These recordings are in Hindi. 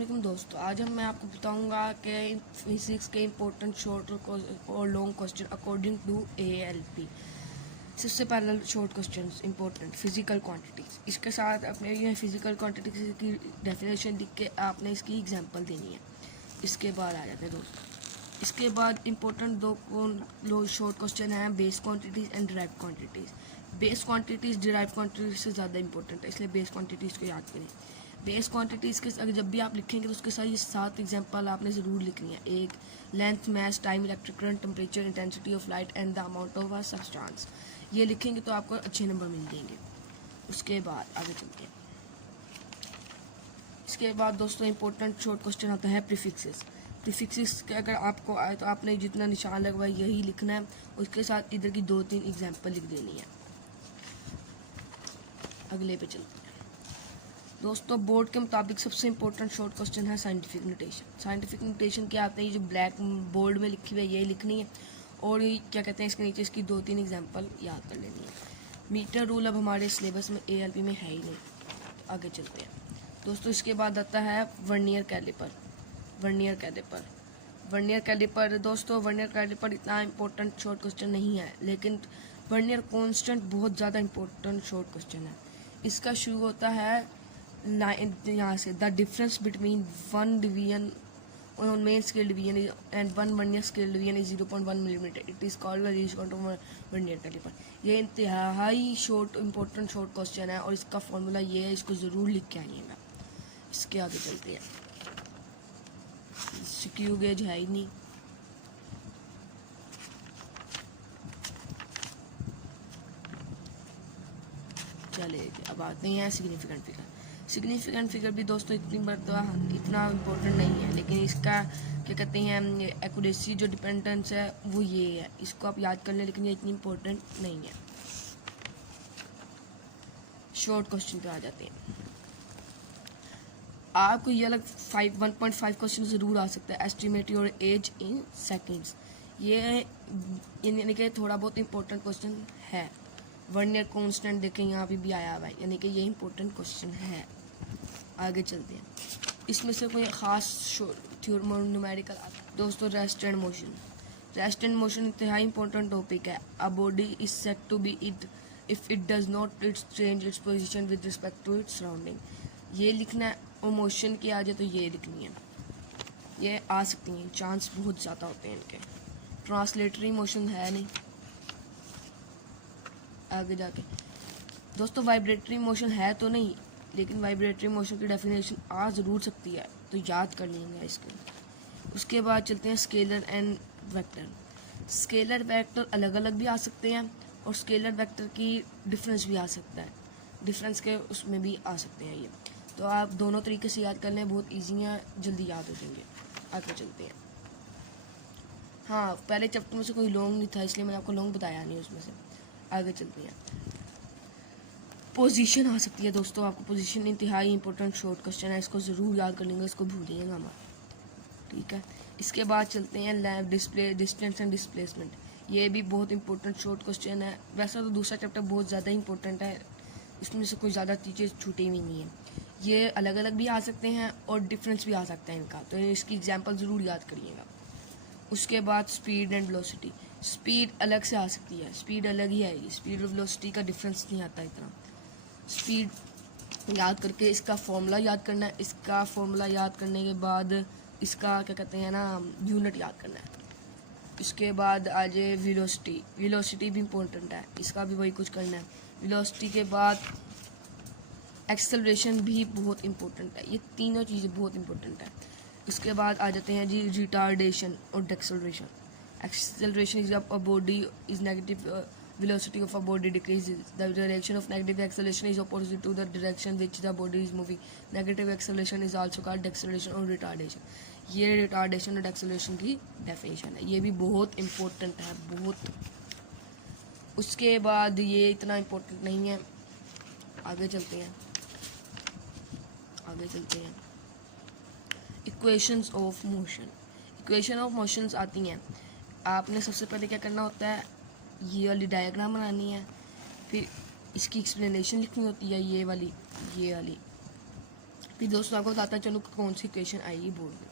वालेकुम दोस्तों, आज मैं आपको बताऊंगा कि फिजिक्स के इम्पोर्टेंट शॉर्ट और long question according to ALP। सबसे पहला short question important physical quantities. इसके साथ अपने ये फिजिकल क्वांटिटीज की डेफिनेशन लिख के आपने इसकी एग्जांपल देनी है। इसके बाद आ जाते हैं दोस्तों, इसके बाद इम्पोर्टेंट दो शॉर्ट क्वेश्चन हैं base quantities and derived quantities. Base quantities derived quantities से ज़्यादा इंपॉर्टेंट है, इसलिए बेस क्वांटिटीज़ को याद करें। बेस क्वांटिटीज़ के अगर जब भी आप लिखेंगे तो उसके साथ ये 7 एग्जांपल आपने ज़रूर लिखनी है। एक, length, mass, time, electric current, temperature, intensity of light and the amount of a substance. ये लिखेंगे तो आपको अच्छे नंबर मिल जाएंगे। उसके बाद आगे चलते हैं। इसके बाद दोस्तों इंपॉर्टेंट शॉर्ट क्वेश्चन आता है प्रीफिक्सेस। प्रीफिक्सेस के अगर आपको आए तो आपने जितना निशान लगवाया यही लिखना है, उसके साथ इधर की 2-3 एग्जाम्पल लिख देनी है। अगले पे चलते हैं दोस्तों। बोर्ड के मुताबिक सबसे इंपॉर्टेंट शॉर्ट क्वेश्चन है साइंटिफिक नोटेशन। साइंटिफिक नोटेशन क्या आते हैं, ये जो ब्लैक बोर्ड में लिखी हुई है यही लिखनी है, और क्या कहते हैं इसके नीचे इसकी 2-3 एग्जांपल याद कर लेनी है। मीटर रूल अब हमारे सिलेबस में ALP में है ही नहीं। तो आगे चलते हैं दोस्तों। इसके बाद आता है vernier caliper. Vernier caliper vernier caliper दोस्तों, वर्नियर कैलिपर इतना इंपॉर्टेंट शॉर्ट क्वेश्चन नहीं है, लेकिन वर्नियर कांस्टेंट बहुत ज़्यादा इंपॉर्टेंट शॉर्ट क्वेश्चन है। इसका शुरू होता है यहाँ से, the difference between 1 division on main scale division and 1 vernier scale division is 0.1 millimeter. It is called the least count of vernier caliper. ये इंतहाई शॉर्ट इंपॉर्टेंट शॉर्ट क्वेश्चन है और इसका फॉर्मूला ये है, इसको ज़रूर लिख के आइएगा। इसके आगे चलते हैं। स्क्यू गेज है ही नहीं। चले अब आते हैं सिग्निफिकेंट फिगर। सिग्निफिकेंट फिगर भी दोस्तों इतना इम्पोर्टेंट नहीं है, लेकिन इसका क्या कहते हैं एक्यूरेसी जो डिपेंडेंस है वो ये है, इसको आप याद कर लें, लेकिन ये इतनी इम्पोर्टेंट नहीं है। शॉर्ट क्वेश्चन पे आ जाते हैं। आपको ये अलग 1.5 क्वेश्चन ज़रूर आ सकता है। Estimate your age in seconds, ये यानी कि थोड़ा बहुत इम्पोर्टेंट क्वेश्चन है। वर्नियर कांस्टेंट देखें यहाँ भी आया हुआ है, यानी कि ये इंपॉर्टेंट क्वेश्चन है। आगे चलते हैं। इसमें से कोई ख़ास न्यूमेरिकल दोस्तों, rest and motion. Rest and motion इंतहाई इंपॉर्टेंट टॉपिक है। A body is set to be it if it does not its change its position with respect to its surrounding. ये लिखना है, और मोशन की आ जाए तो ये लिखनी है। ये आ सकती हैं, चांस बहुत ज़्यादा होते हैं इनके। ट्रांसलेटरी मोशन है नहीं। आगे जाके दोस्तों, वाइब्रेटरी मोशन है तो नहीं, लेकिन वाइब्रेटरी मोशन की डेफिनेशन आ ज़रूर सकती है, तो याद कर लेंगे इसके। उसके बाद चलते हैं scalar and vector. Scalar vector अलग अलग भी आ सकते हैं, और स्केलर वेक्टर की डिफरेंस भी आ सकता है, डिफरेंस के उसमें भी आ सकते हैं ये। तो आप दोनों तरीके से याद कर लें, बहुत ईजी है, जल्दी याद हो जाएंगे। आगे चलते हैं। हाँ, पहले चैप्टर में से कोई लॉन्ग नहीं था, इसलिए मैंने आपको लॉन्ग बताया नहीं उसमें से। आगे चलते हैं। पोजीशन आ सकती है दोस्तों, आपको पोजीशन इंतहाई इंपॉर्टेंट शॉर्ट क्वेश्चन है, इसको ज़रूर याद कर लेंगे, इसको भूलिएगा मत, ठीक है। इसके बाद चलते हैं डिस्प्ले डिस्टेंस एंड डिस्प्लेसमेंट। ये भी बहुत इंपॉर्टेंट शॉर्ट क्वेश्चन है। वैसे तो दूसरा चैप्टर बहुत ज़्यादा इंपॉर्टेंट है, इसमें से कोई ज़्यादा चीज़ें छूटी हुई नहीं है। ये अलग अलग भी आ सकते हैं और डिफरेंस भी आ सकता है इनका, तो इसकी एग्जाम्पल ज़रूर याद करिएगा। उसके बाद स्पीड एंड वेलोसिटी। स्पीड अलग से आ सकती है, स्पीड अलग ही आएगी, स्पीड और वेलोसिटी का डिफरेंस नहीं आता इतना। स्पीड याद करके इसका फॉर्मूला याद करना है, इसका फॉर्मूला याद करने के बाद इसका क्या कहते हैं ना यूनिट याद करना है। इसके बाद आ जाए वेलोसिटी। वेलोसिटी भी इम्पोर्टेंट है, इसका भी वही कुछ करना है। वेलोसिटी के बाद एक्सेलरेशन भी बहुत इम्पोर्टेंट है, ये तीनों चीज़ें बहुत इम्पोर्टेंट है। इसके बाद आ जाते हैं जी रिटार्डेशन और deceleration. Acceleration is a body is negative velocity of a body decreases. The direction of negative acceleration is opposite to the direction which the body is moving. Negative acceleration is also called deceleration or retardation. ये retardation और deceleration की definition है, ये भी बहुत important है, बहुत। उसके बाद ये इतना important नहीं है। आगे चलते हैं। Equations of motion. Equation of motions आती हैं। आपने सबसे पहले क्या करना होता है, ये वाली डायग्राम बनानी है, फिर इसकी एक्सप्लेनेशन लिखनी होती है, ये वाली। फिर दोस्तों आपको बताता चलो कौन सी क्वेश्चन आएगी बोर्ड में।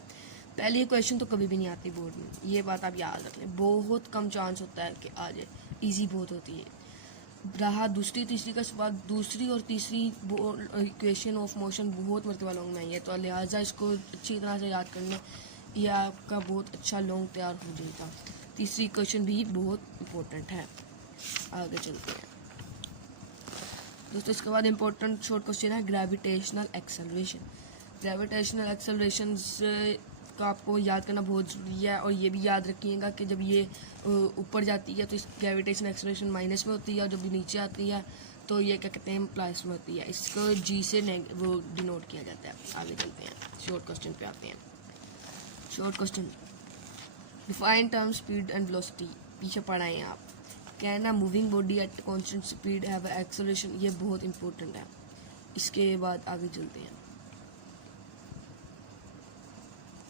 पहली क्वेश्चन तो कभी भी नहीं आती बोर्ड में, ये बात आप याद रख लें। बहुत कम चांस होता है कि आ जाए, ईजी बहुत होती है। रहा दूसरी तीसरी का बाद दूसरी और तीसरी इक्वेशन ऑफ मोशन बहुत मरतबा लॉन्ग में आई है, तो लिहाजा इसको अच्छी तरह से याद करना, यह आपका बहुत अच्छा लॉन्ग तैयार हो जाएगा। तीसरी इक्वेशन भी बहुत इम्पोर्टेंट है। आगे चलते हैं दोस्तों। इसके बाद इम्पोर्टेंट शॉर्ट क्वेश्चन है ग्रेविटेशनल एक्सेलरेशन। ग्रेविटेशनल एक्सेलरेशन का आपको याद करना बहुत ज़रूरी है, और ये भी याद रखिएगा कि जब ये ऊपर जाती है तो इस ग्रेविटेशन एक्सेलरेशन माइनस में होती है, और जब ये नीचे आती है तो ये क्या कहते हैं प्लस में होती है। इसको जी से वो डिनोट किया जाता है। आगे चलते हैं, शॉर्ट क्वेश्चन पे आते हैं। Short question, define term speed and velocity, पीछे पढ़ाएं आप। कहना moving body at constant speed have acceleration, ये बहुत इंपॉर्टेंट है। इसके बाद आगे चलते हैं।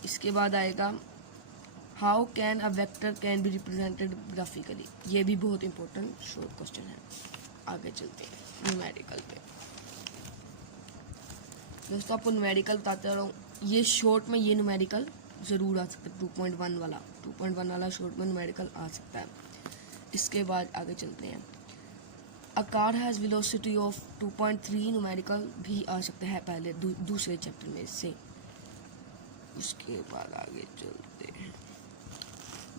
इसके बाद आएगा how can a vector can be represented graphically, ये भी बहुत इंपॉर्टेंट शॉर्ट क्वेश्चन है। आगे चलते हैं न्यूमेरिकल पे। दोस्तों आपको न्यूमेरिकल बताते रहूँ, ये शॉर्ट में ये न्यूमेरिकल ज़रूर आ सकता है। 2.1 वाला शॉर्ट में न्यूमेरिकल आ सकता है। इसके बाद आगे चलते हैं। A car has velocity of 2.3, numerical भी आ सकता है पहले दूसरे चैप्टर में से। उसके बाद आगे चलते हैं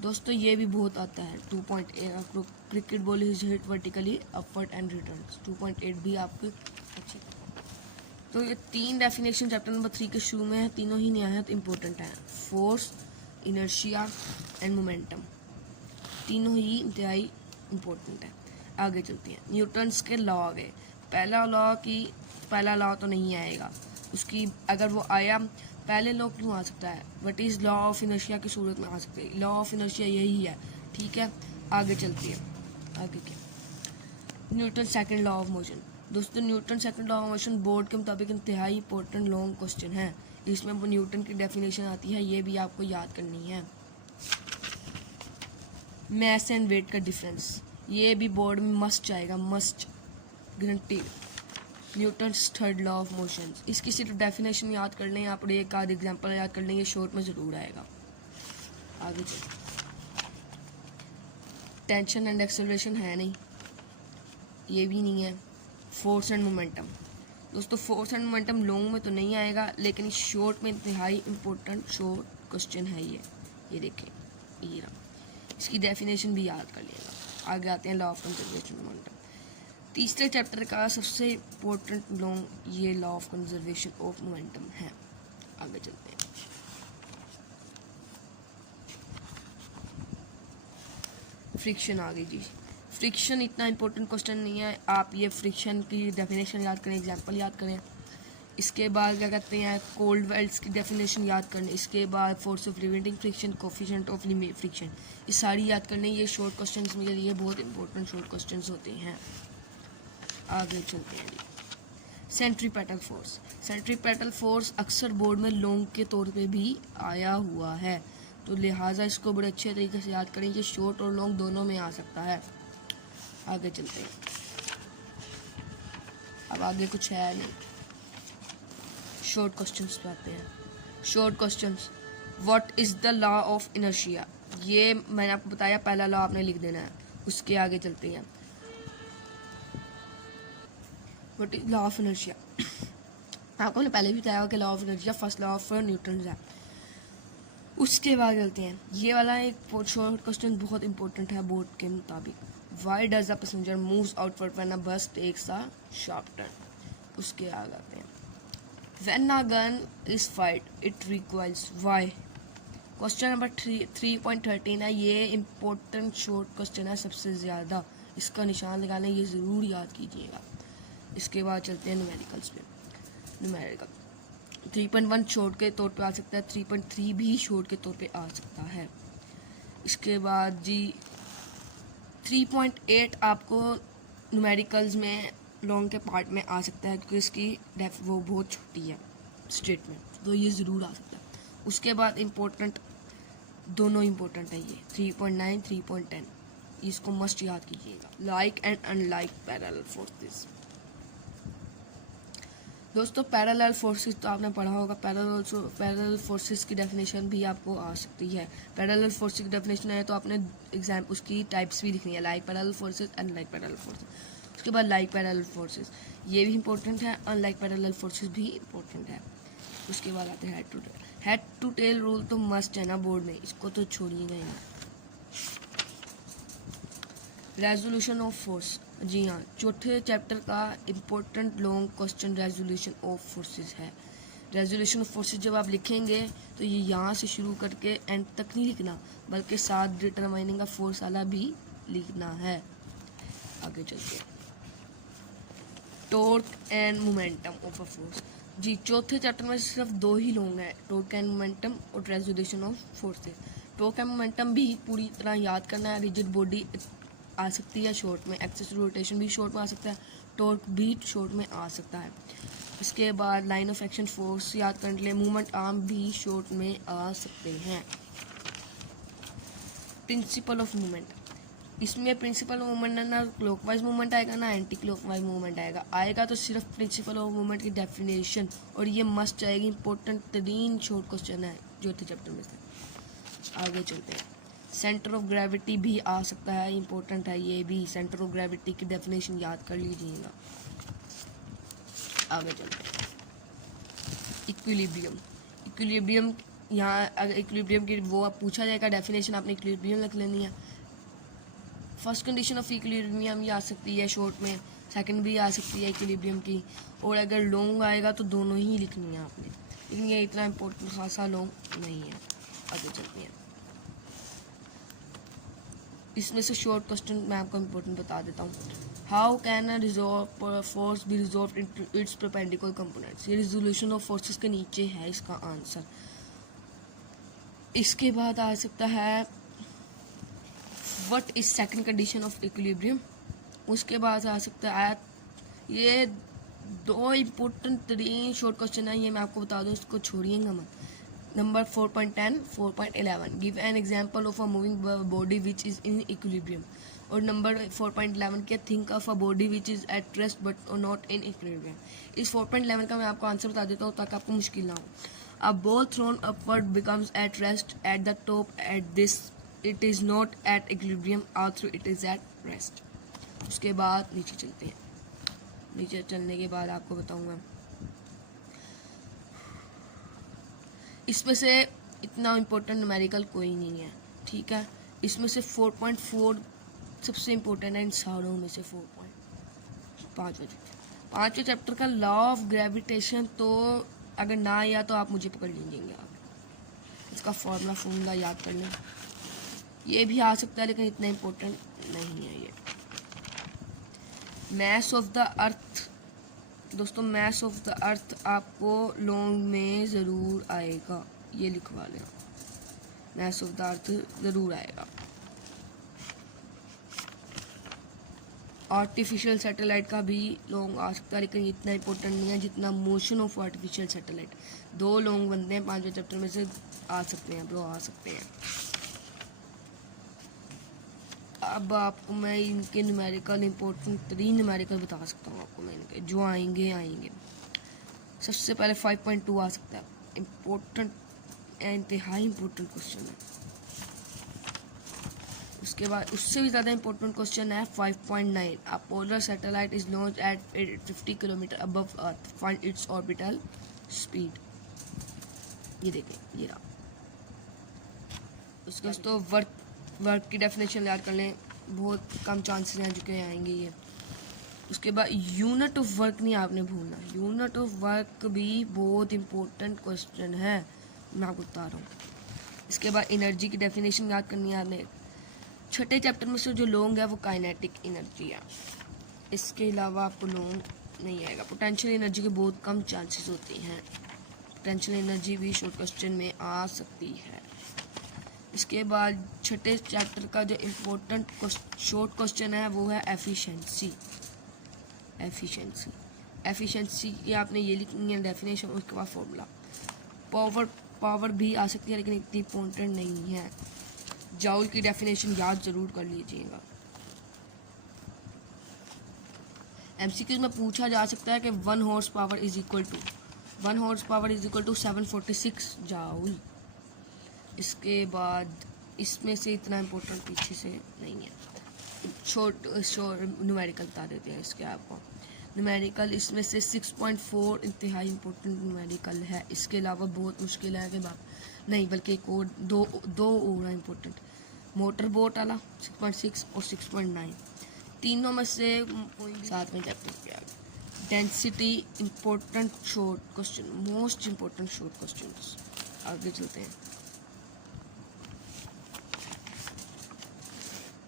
दोस्तों, ये भी बहुत आता है 2.8, आपको cricket ball is hit vertically upward and returns, 2.8 भी आपके अच्छे। तो ये 3 डेफिनेशन चैप्टर नंबर 3 के शुरू में है, तीनों ही नहायत इम्पोर्टेंट हैं। फोर्स, इनर्शिया एंड मोमेंटम, तीनों ही इंतहाई इम्पोर्टेंट है। आगे चलते हैं, न्यूटन्स के लॉ आ गए। पहला लॉ तो नहीं आएगा, उसकी अगर वो आया पहले लॉ क्यों आ सकता है, what is law of inertia की सूरत में आ सकते हैं। लॉ ऑफ इनर्शिया यही है, ठीक है। आगे चलते हैं, आगे क्या, Newton second law of motion. दोस्तों Newton second law of motion board के मुताबिक इंतहाई इंपॉर्टेंट लॉन्ग क्वेश्चन है। इसमें वो न्यूटन की डेफिनेशन आती है, ये भी आपको याद करनी है। मैस एंड वेट का डिफरेंस, ये भी बोर्ड में मस्ट आएगा, must guaranteed. Newton's third law of motion, इसकी सिर्फ डेफिनेशन याद कर लें आप, एक आध एग्जांपल याद कर लें, ये शॉर्ट में ज़रूर आएगा। आगे चलिए, टेंशन एंड एक्सेलरेशन है नहीं, ये भी नहीं है। फोर्स एंड मोमेंटम, दोस्तों फोर्स एंड मोमेंटम लॉन्ग में तो नहीं आएगा, लेकिन शॉर्ट में इंतहाई इंपॉर्टेंट शॉर्ट क्वेश्चन है ये देखें, ये रहा, इसकी डेफिनेशन भी याद कर लिएगा। आगे आते हैं लॉ ऑफ कंजर्वेशन मोमेंटम। तीसरे चैप्टर का सबसे इम्पोर्टेंट लॉन्ग ये law of conservation of momentum है। आगे चलते हैं, फ्रिक्शन आ गई जी। फ्रिक्शन इतना इम्पोर्टेंट क्वेश्चन नहीं है, आप ये फ्रिक्शन की डेफिनेशन याद करें, एग्जांपल याद करें। इसके बाद क्या कहते हैं, कोल्ड वेल्स की डेफिनेशन याद करनी। इसके बाद force of preventing friction, coefficient of friction, ये सारी याद करनी। ये शॉर्ट क्वेश्चंस मेरे लिए बहुत इंपॉर्टेंट शॉर्ट क्वेश्चंस होते हैं। आगे चलते हैं जी, सेंट्रीपेटल फोर्स। सेंट्रीपेटल फोर्स अक्सर बोर्ड में लॉन्ग के तौर पे भी आया हुआ है, तो लिहाजा इसको बड़े अच्छे तरीके से याद करें, ये शॉर्ट और लॉन्ग दोनों में आ सकता है। आगे चलते हैं, अब आगे कुछ है नहीं, शॉर्ट क्वेश्चंस पे आते हैं। Short questions, what is the law of inertia, ये मैंने आपको बताया, पहला लॉ आपने लिख देना है। उसके आगे चलते हैं, what is law of inertia, आपको मैंने पहले भी बताया कि law of inertia first law of Newton है। उसके बाद चलते हैं, ये वाला एक शॉर्ट क्वेश्चन बहुत इंपॉर्टेंट है बोर्ड के मुताबिक, why does the passenger moves outward when a bus takes a sharp turn. उसके आगे आते हैं, when a gun is fired it recoils why. Question number 3.13 है, ये इंपॉर्टेंट शॉर्ट क्वेश्चन है सबसे ज़्यादा, इसका निशान लगाना, ये ज़रूर याद कीजिएगा। इसके बाद चलते हैं न्यूमेरिकल्स पे। न्यूमेरिकल 3.1 शॉर्ट के तौर पे आ सकता है, 3.3 भी शॉर्ट के तौर पे आ सकता है। इसके बाद जी 3.8 आपको न्यूमेरिकल्स में लॉन्ग के पार्ट में आ सकता है, क्योंकि इसकी डेफ वो बहुत छोटी है स्टेट में, तो ये ज़रूर आ सकता है। उसके बाद इम्पोर्टेंट, दोनों इम्पोर्टेंट है ये 3.9 3.10, इसको मस्ट याद कीजिएगा। Like and unlike parallel forces, दोस्तों पैरेलल फोर्सेस तो आपने पढ़ा होगा। पैरेलल फोर्सेस की डेफिनेशन भी आपको आ सकती है। पैरेलल फोर्सेस की डेफिनेशन है तो आपने एग्जाम उसकी टाइप्स भी लिखनी है, like parallel forces, unlike parallel forces. उसके बाद लाइक पैरेलल फोर्सेस, ये भी इंपॉर्टेंट है, अनलाइक पैरेलल फोर्सेस भी इंपॉर्टेंट है। उसके बाद आते हैं head to tail. Head to tail rule तो मस्ट है ना बोर्ड में, इसको तो छोड़िएगा ही ना। रेजोल्यूशन ऑफ फोर्स, जी हाँ, चौथे चैप्टर का important long question resolution of forces है। रेजोल्यूशन ऑफ फोर्सेस जब आप लिखेंगे तो ये यहाँ से शुरू करके एंड तक नहीं लिखना, बल्कि साथ डिटरमाइनिंग ऑफ फोर्स वाला भी लिखना है। आगे चलते हैं, torque and momentum of a force. जी चौथे चैप्टर में सिर्फ दो ही लॉन्ग है, टॉर्क एंड मोमेंटम और resolution of forces. Torque and momentum भी पूरी तरह याद करना है। रिजिड बॉडी आ सकती है शॉर्ट में, एक्सेस रोटेशन भी शॉर्ट में आ सकता है, टॉर्क भी शॉर्ट में आ सकता है। इसके बाद लाइन ऑफ एक्शन फोर्स याद करने के लिए मूवमेंट आर्म भी शॉर्ट में आ सकते हैं। प्रिंसिपल ऑफ मूवमेंट, इसमें प्रिंसिपल ऑफ मूवमेंट ना क्लॉकवाइज मूवमेंट आएगा ना एंटी क्लॉकवाइज मूवमेंट आएगा तो सिर्फ प्रिंसिपल ऑफ मूवमेंट की डेफिनेशन, और ये मस्ट आएगी, इंपॉर्टेंट तरीन शॉर्ट क्वेश्चन है चौथे चैप्टर में से। आगे चलते हैं, सेंटर ऑफ ग्रेविटी भी आ सकता है, इंपॉर्टेंट है ये भी। सेंटर ऑफ ग्रेविटी की डेफिनेशन याद कर लीजिएगा। आगे चलते हैं, इक्विलिब्रियम। इक्विलिब्रियम, यहाँ अगर इक्विलिब्रियम की वो आप पूछा जाएगा डेफिनेशन, आपने इक्विलिब्रियम लिख लेनी है। फर्स्ट कंडीशन ऑफ इक्विलिब्रियम भी आ सकती है शॉर्ट में, सेकंड भी आ सकती है इक्विलिब्रियम की, और अगर लॉन्ग आएगा तो दोनों ही लिखनी है आपने, लेकिन ये इतना इंपॉर्टेंट खासा लॉन्ग नहीं है। आगे चलते हैं, इसमें से शॉर्ट क्वेश्चन मैं आपको इम्पोर्टेंट बता देता हूँ। How can a resolve force be resolve into its perpendicular components. ये रिजोल्यूशन ऑफ फोर्सेस के नीचे है इसका आंसर। इसके बाद आ सकता है what is second condition of equilibrium. उसके बाद आ सकता है, ये दो इम्पोर्टेंट तरीन शॉर्ट क्वेश्चन है, ये मैं आपको बता दूँ, इसको छोड़िएगा मत। Number 4.10, 4.11, give an example of a moving body which is in equilibrium. और नंबर 4.11 क्या, think of a body which is at rest but not in equilibrium. इस 4.11 का मैं आपको आंसर बता देता हूँ ताकि आपको मुश्किल ना हो। A ball throne upward becomes at rest at the top at this, it is not at equilibrium also it is at rest. उसके बाद नीचे चलते हैं, नीचे चलने के बाद आपको बताऊंगा, इसमें से इतना इम्पोर्टेंट न्यूमेरिकल कोई नहीं है, ठीक है। इसमें से 4.4 सबसे इम्पोर्टेंट है इन सारों में से। 5वें चैप्टर का लॉ ऑफ ग्रेविटेशन, तो अगर ना आया तो आप मुझे पकड़ लीजिएंगे, आप इसका फॉर्मूला याद कर लें। ये भी आ सकता है लेकिन इतना इम्पोर्टेंट नहीं है ये। मैस ऑफ द अर्थ, दोस्तों मैस ऑफ द अर्थ आपको लॉन्ग में ज़रूर आएगा, ये लिखवा लेना, मैस ऑफ द अर्थ ज़रूर आएगा। आर्टिफिशियल सैटेलाइट का भी लॉन्ग आ सकता है लेकिन इतना इम्पोर्टेंट नहीं है जितना मोशन ऑफ आर्टिफिशियल सैटेलाइट। दो लॉन्ग बनते हैं 5वें चैप्टर में से, आ सकते हैं ब्रो, आ सकते हैं। अब आपको मैं इनके न्यूमेरिकल इंपॉर्टेंट 3 न्यूमेरिकल बता सकता हूँ आपको मैं इनके, जो आएंगे। सबसे पहले 5.2 आ सकता है, इम्पोर्टेंट, इंतहाई इम्पोर्टेंट क्वेश्चन है। उसके बाद उससे भी ज़्यादा इम्पोर्टेंट क्वेश्चन है 5.9, a polar satellite is launch eight 850 kilometre above earth, find its orbital speed. ये देखें, ये रहा। उसके तो वर्क की डेफिनेशन याद कर लें, बहुत कम चांसेस हैं जो कि आएंगे ये। उसके बाद यूनिट ऑफ वर्क नहीं आपने भूलना, यूनिट ऑफ वर्क भी बहुत इम्पोर्टेंट क्वेश्चन है, मैं आपको बता रहा हूँ। इसके बाद एनर्जी की डेफिनेशन याद करनी है आपने। छठे चैप्टर में से जो लॉन्ग है वो काइनेटिक एनर्जी है, इसके अलावा आपको लॉन्ग नहीं आएगा। पोटेंशियल एनर्जी के बहुत कम चांसेस होते हैं, पोटेंशियल एनर्जी भी शॉर्ट क्वेश्चन में आ सकती है। इसके बाद छठे चैप्टर का जो इम्पोर्टेंट शॉर्ट क्वेश्चन है वो है एफिशिएंसी। एफिशिएंसी की आपने ये लिखनी है डेफिनेशन, उसके बाद फॉर्मूला। पावर भी आ सकती है लेकिन इतनी इम्पोर्टेंट नहीं है। जाउल की डेफिनेशन याद ज़रूर कर लीजिएगा। MCQs में पूछा जा सकता है कि 1 horse power is equal to 746 joule. इसके बाद इसमें से इतना इम्पोर्टेंट पीछे से नहीं है, शॉर्ट न्यूमेरिकल बता देते हैं इसके आपको। न्यूमेरिकल इसमें से 6.4 इंतहाई इम्पोर्टेंट न्यूमेरिकल है। इसके अलावा बहुत मुश्किल है कि नहीं, बल्कि एक और दो और इम्पोर्टेंट, मोटर बोट वाला 6.6 और 6.9, तीनों में से 7वें चैप्टर पे आ गया। Density important short question, most important short question. आगे चलते हैं।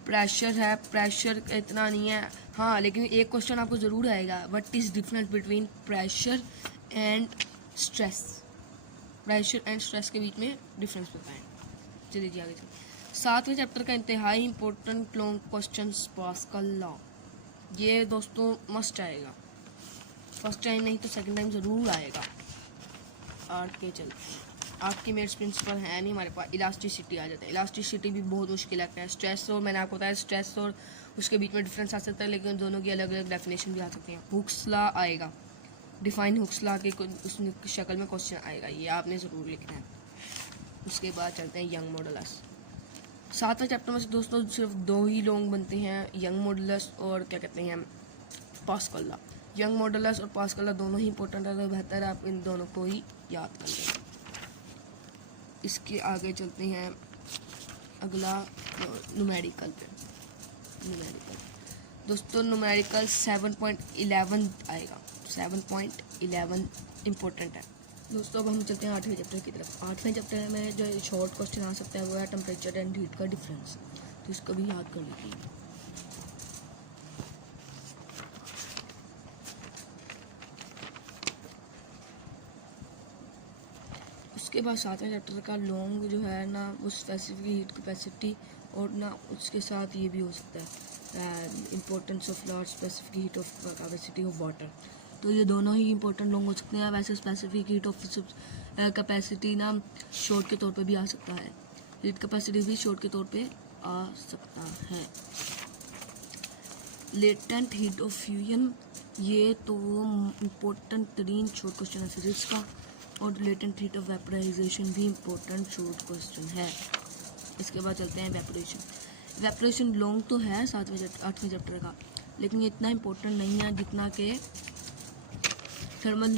प्रेशर है, प्रेशर इतना नहीं है, हाँ, लेकिन एक क्वेश्चन आपको ज़रूर आएगा, what is difference between pressure and stress. Pressure and stress के बीच में डिफरेंस बताएं। चलिए जी आगे चलते। 7वें चैप्टर का इंतहाई important long question, pascal law. ये दोस्तों मस्ट आएगा, फर्स्ट टाइम नहीं तो सेकंड टाइम ज़रूर आएगा। आगे चलते हैं। आर्किमेड्स प्रिंसिपल है नहीं हमारे पास, इलास्टिसिटी आ जाता है। इलास्टिसिटी भी बहुत मुश्किल लगता है। स्ट्रेस और मैंने आपको बताया स्ट्रेस और उसके बीच में डिफरेंस आ सकता है, लेकिन दोनों की अलग अलग डेफिनेशन भी आ सकती हैं। हुक्स लॉ आएगा, डिफाइन हुक्स लॉ के उस शक्ल में क्वेश्चन आएगा, ये आपने ज़रूर लिखना है। उसके बाद चलते हैं यंग मॉडुलस। 7वें चैप्टर में से दोस्तों सिर्फ 2 ही लॉन्ग बनते हैं, यंग मॉडुलस और क्या कहते हैं पास्कल लॉ। यंग मॉडुलस और पास्कल लॉ दोनों ही इंपॉर्टेंट है, तो बेहतर है आप इन दोनों को ही याद कर लें। इसके आगे चलते हैं अगला न्यूमेरिकल पे। न्यूमेरिकल दोस्तों न्यूमेरिकल 7.11 आएगा, 7.11 इम्पोर्टेंट है। दोस्तों अब हम चलते हैं 8वें चैप्टर की तरफ। 8वें चैप्टर में जो शॉर्ट क्वेश्चन आ सकता है वो है टेम्परेचर एंड हीट का डिफरेंस, तो इसको भी याद कर लीजिए। उसके बाद 7वें चैप्टर का लॉन्ग जो है ना, वो स्पेसिफिक हीट कैपेसिटी और ना उसके साथ ये भी हो सकता है importance of large specific heat of capacity of water. तो ये दोनों ही इंपॉर्टेंट लॉन्ग हो सकते हैं। वैसे स्पेसिफिक हीट ऑफ कैपेसिटी ना शॉर्ट के तौर पे भी आ सकता है, हीट कैपेसिटी भी शॉर्ट के तौर पे आ सकता है। लेटेंट हीट ऑफ फ्यूजन, ये तो इम्पोर्टेंट तरीन शॉर्ट क्वेश्चन है फिजिक्स का। और लेटेंट हीट ऑफ वेपराइजेशन भी इम्पोर्टेंट शॉर्ट क्वेश्चन है। इसके बाद चलते हैं वेपोरेशन। वेपोरेशन लॉन्ग तो है 8वें चैप्टर का, लेकिन ये इतना इम्पोर्टेंट नहीं है जितना कि thermal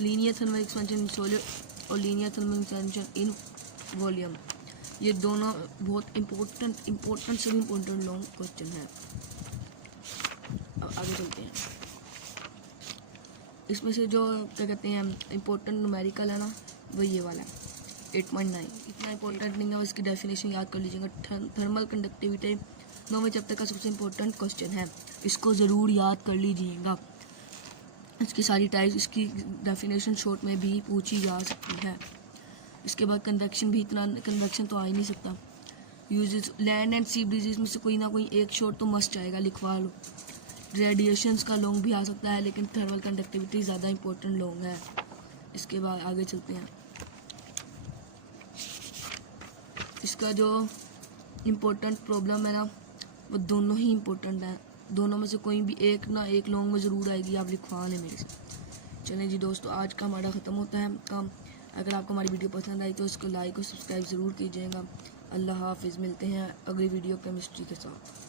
linear thermal expansion in solid और linear thermal expansion in volume. ये दोनों बहुत इम्पोर्टेंट से भी इम्पोर्टेंट लॉन्ग क्वेश्चन है। अब आगे चलते हैं। इसमें से जो क्या कहते हैं इम्पोर्टेंट न्यूमेरिकल है ना, वो ये वाला है 8.9। इतना इम्पोर्टेंट नहीं है, इसकी डेफिनेशन याद कर लीजिएगा। थर्मल कंडक्टिविटी 9वें चैप्टर का सबसे इम्पोर्टेंट क्वेश्चन है, इसको ज़रूर याद कर लीजिएगा। इसकी सारी टाइप्स, इसकी डेफिनेशन शॉर्ट में भी पूछी जा सकती है। इसके बाद कन्वेक्शन भी, इतना कन्वेक्शन तो आ ही नहीं सकता। Uses land and sea bridges में से कोई ना कोई एक शॉर्ट तो मस्ट आएगा, लिखवा लो। रेडिएशंस का लॉन्ग भी आ सकता है, लेकिन थर्मल कंडक्टिविटी ज़्यादा इंपॉर्टेंट लॉन्ग है। इसके बाद आगे चलते हैं। इसका जो इम्पोर्टेंट प्रॉब्लम है ना, वो दोनों ही इम्पोर्टेंट है। दोनों में से कोई भी एक ना एक लॉन्ग में ज़रूर आएगी, आप लिखवा लें मेरे से। चलें जी दोस्तों, आज का हमारा ख़त्म होता है काम। अगर आपको हमारी वीडियो पसंद आई तो इसको लाइक और सब्सक्राइब ज़रूर कीजिएगा। अल्लाह हाफिज़, मिलते हैं अगली वीडियो केमिस्ट्री के साथ।